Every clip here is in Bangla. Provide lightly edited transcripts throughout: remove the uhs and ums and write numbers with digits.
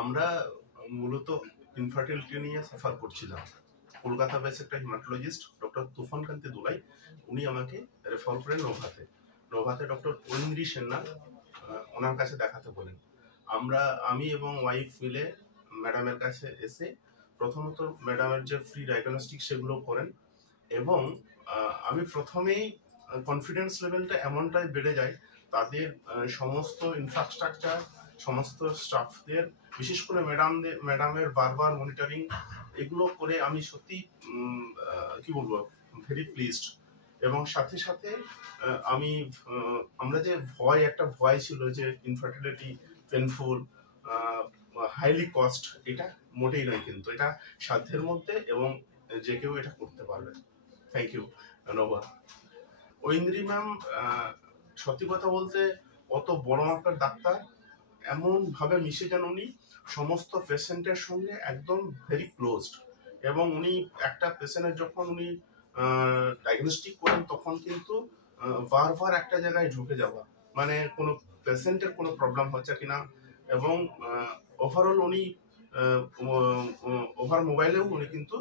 আমরা মূলত ইনফার্টিলিটি নিয়ে সাফার করছিলাম। কলকাতা বেস একটা হিমাটোলজিস্ট ডক্টর তুফানকান্তি দুলাই উনি আমাকে রেফার করেন নোভাতে ডক্টর ঐন্দ্রী সেননা ওনার কাছে দেখাতে বলেন। আমি এবং ওয়াইফ মিলে ম্যাডামের কাছে এসে প্রথমত ম্যাডামের যে ফ্রি ডায়াগনস্টিক সেগুলো করেন এবং আমি প্রথমেই কনফিডেন্স লেভেলটা এমনটাই বেড়ে যায়, তাদের সমস্ত ইনফ্রাস্ট্রাকচার, সমস্ত স্টাফদের, বিশেষ করে ম্যাডামের বারবার মনিটরিং এগুলো করে আমি সত্যি কি বলবো, ভেরি প্লিজড। এবং সাথে সাথে আমরা যে একটা ভয় ছিল যে ইনফার্টিলিটি পেনফুল, হাইলি কস্ট, এটা মোটেই নয়, কিন্তু এটা সাধ্যের মধ্যে এবং যে কেউ এটা করতে পারবে। Thank you Nova. Aindri ma'am সত্যি কথা বলতে অত বড় মাপের ডাক্তার, এমন ভাবে মিশে যান উনি সমস্ত পেশেন্টের সঙ্গে, একদম ভেরি ক্লোজড। এবং উনি একটা পেশেন্টের যখন উনি ডায়াগনস্টিক করেন তখন কিন্তু বারবার একটা জায়গায় ঢুকে যাওয়া, মানে কোনো পেশেন্টের কোনো প্রবলেম হচ্ছে কিনা, এবং ওভারঅল উনি ওভার মোবাইলেও উনি কিন্তু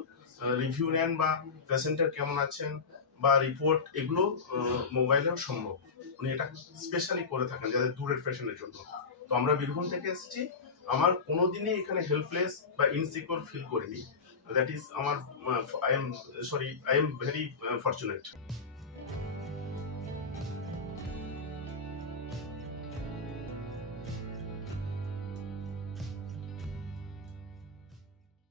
রিভিউ নেন বা পেশেন্টের কেমন আছেন বা রিপোর্ট, এগুলো মোবাইলেও সম্ভব। উনি এটা স্পেশালি করে থাকেন যাদের দূরের পেশেন্টের জন্য। তো আমরা বীরভূম থেকে এসেছি, আমার কোনোদিনই এখানে হেল্পলেস বা ইনসিকিউর ফিল করিনি। দ্যাট ইজ আমার আই এম ভেরি ফরচুনেট।